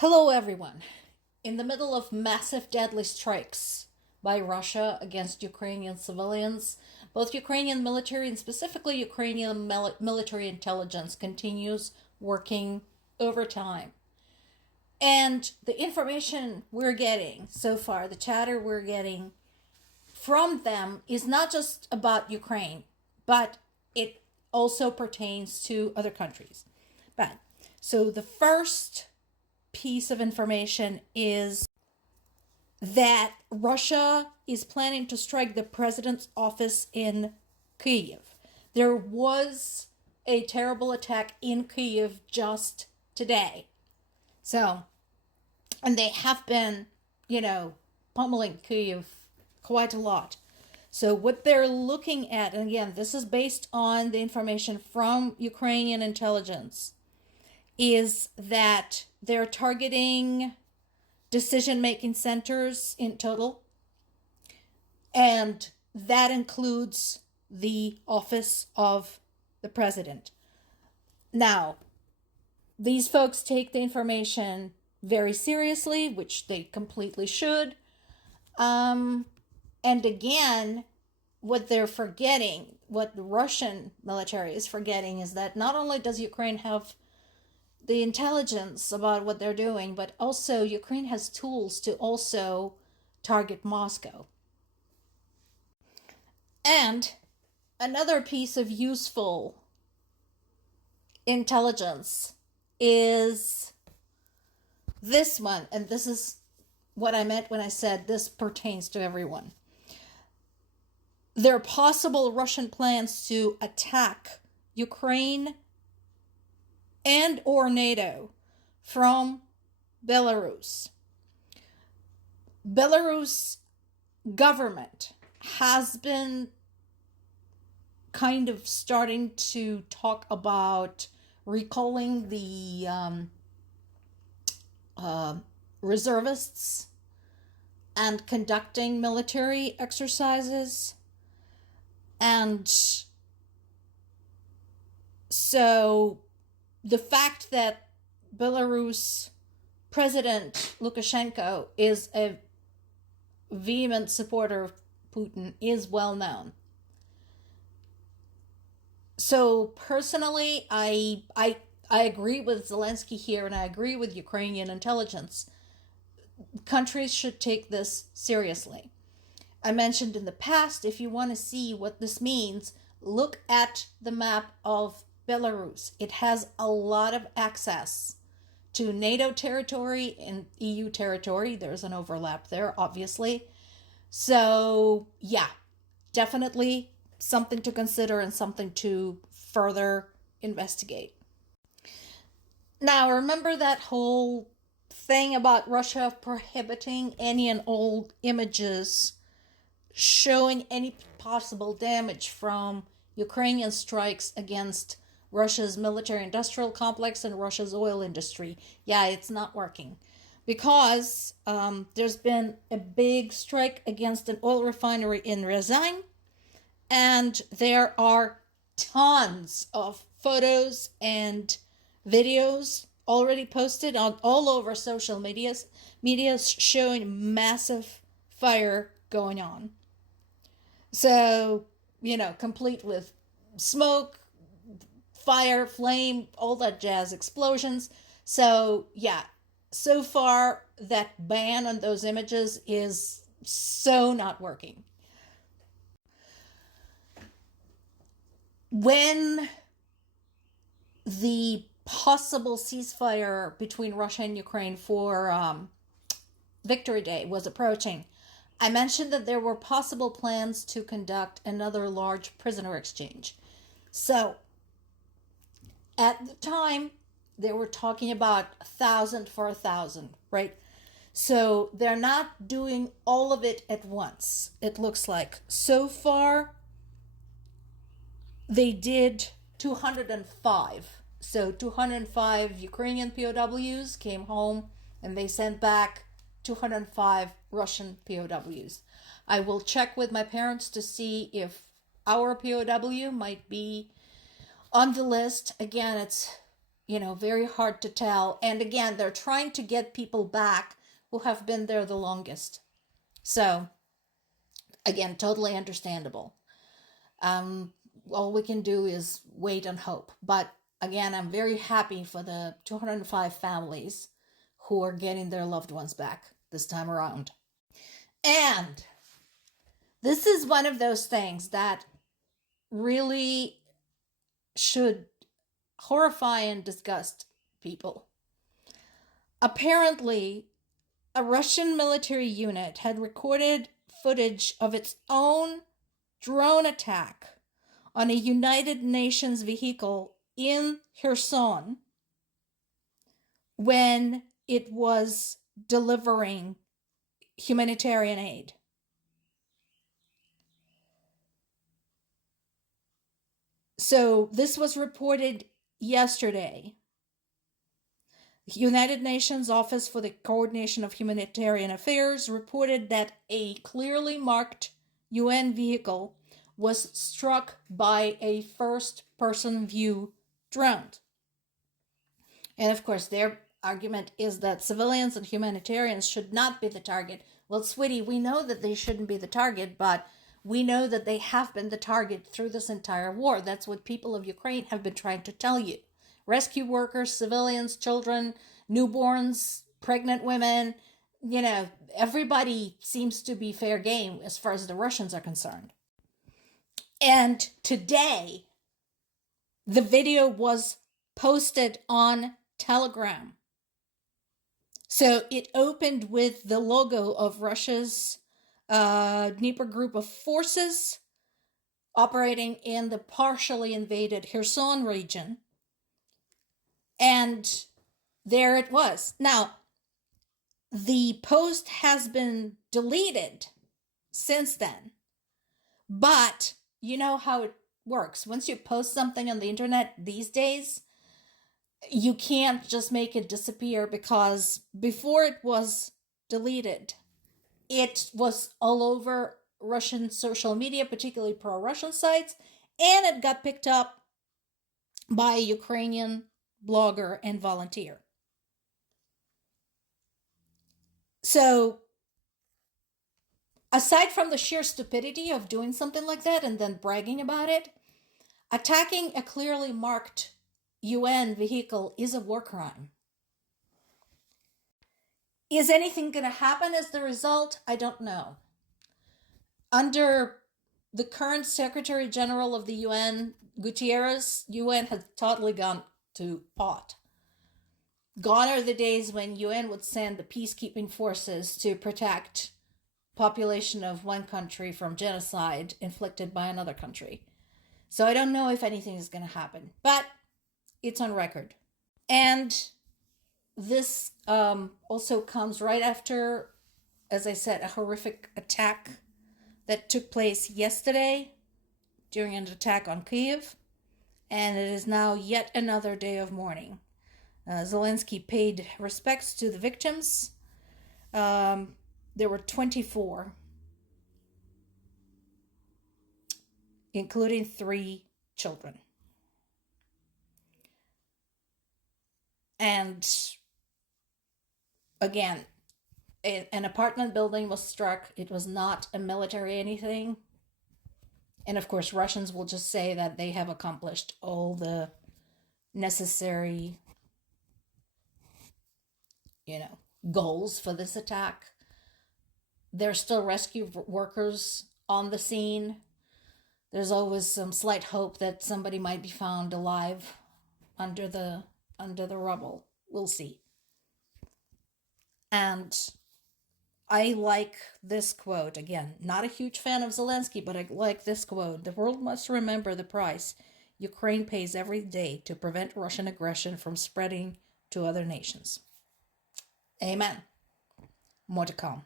Hello, everyone. In the middle of massive deadly strikes by Russia against Ukrainian civilians, both Ukrainian military and specifically Ukrainian military intelligence continues working overtime. And the information we're getting so far, the chatter we're getting from them, is not just about Ukraine, but it also pertains to other countries. So the first piece of information is that Russia is planning to strike the president's office in Kyiv. There was a terrible attack in Kyiv just today. And they have been, pummeling Kyiv quite a lot. So what they're looking at, and again, this is based on the information from Ukrainian intelligence, is that they're targeting decision-making centers in total. And that includes the office of the president. Now, these folks take the information very seriously, which they completely should. And again, what they're forgetting, what the Russian military is forgetting, is that not only does Ukraine have the intelligence about what they're doing, but also Ukraine has tools to also target Moscow. And another piece of useful intelligence is this one, and this is what I meant when I said this pertains to everyone. There are possible Russian plans to attack Ukraine and or NATO from Belarus. Belarus government has been kind of starting to talk about recalling the reservists and conducting military exercises. And so the fact that Belarus President Lukashenko is a vehement supporter of Putin is well known. So personally, I agree with Zelensky here, and I agree with Ukrainian intelligence. Countries should take this seriously. I mentioned in the past, if you want to see what this means, look at the map of Belarus. It has a lot of access to NATO territory and EU territory. There's an overlap there, obviously. So, yeah, definitely something to consider and something to further investigate. Now, remember that whole thing about Russia prohibiting any and all images showing any possible damage from Ukrainian strikes against Russia's military-industrial complex and Russia's oil industry? Yeah, it's not working. Because there's been a big strike against an oil refinery in Ryazan, and there are tons of photos and videos already posted on all over social media showing massive fire going on. So, complete with smoke, fire, flame, all that jazz, explosions. So, yeah, so far that ban on those images is so not working. When the possible ceasefire between Russia and Ukraine for Victory Day was approaching, I mentioned that there were possible plans to conduct another large prisoner exchange. So, at the time, they were talking about 1,000 for 1,000, right? So, they're not doing all of it at once, it looks like. So far, they did 205. So, 205 Ukrainian POWs came home, and they sent back 205 Russian POWs. I will check with my parents to see if our POW might be on the list. Again, it's very hard to tell. And again, they're trying to get people back who have been there the longest. So, again, totally understandable. All we can do is wait and hope. But again, I'm very happy for the 205 families who are getting their loved ones back this time around. And this is one of those things that really should horrify and disgust people. Apparently, a Russian military unit had recorded footage of its own drone attack on a United Nations vehicle in Kherson when it was delivering humanitarian aid. So this was reported yesterday. The United Nations Office for the Coordination of Humanitarian Affairs reported that a clearly marked UN vehicle was struck by a first-person view drone. And of course, their argument is that civilians and humanitarians should not be the target. Well, sweetie, we know that they shouldn't be the target, but we know that they have been the target through this entire war. That's what people of Ukraine have been trying to tell you. Rescue workers, civilians, children, newborns, pregnant women, everybody seems to be fair game as far as the Russians are concerned. And today, the video was posted on Telegram. So it opened with the logo of Russia's Dnieper group of forces operating in the partially invaded Kherson region. And there it was. Now, the post has been deleted since then. But you know how it works. Once you post something on the internet these days, you can't just make it disappear, because before it was deleted, it was all over Russian social media, particularly pro-Russian sites, and it got picked up by a Ukrainian blogger and volunteer. So, aside from the sheer stupidity of doing something like that and then bragging about it, attacking a clearly marked UN vehicle is a war crime. Is anything going to happen as the result? I don't know. Under the current Secretary General of the UN, Guterres, UN has totally gone to pot. Gone are the days when UN would send the peacekeeping forces to protect population of one country from genocide inflicted by another country. So I don't know if anything is going to happen, but it's on record. And this also comes right after, as I said, a horrific attack that took place yesterday during an attack on Kyiv. And it is now yet another day of mourning. Zelensky paid respects to the victims. There were 24, including 3 children. And again, an apartment building was struck. It was not a military anything. And of course, Russians will just say that they have accomplished all the necessary, goals for this attack. There's still rescue workers on the scene. There's always some slight hope that somebody might be found alive under the rubble. We'll see. And I like this quote. Again, not a huge fan of Zelensky, but I like this quote. The world must remember the price Ukraine pays every day to prevent Russian aggression from spreading to other nations. Amen. More to come.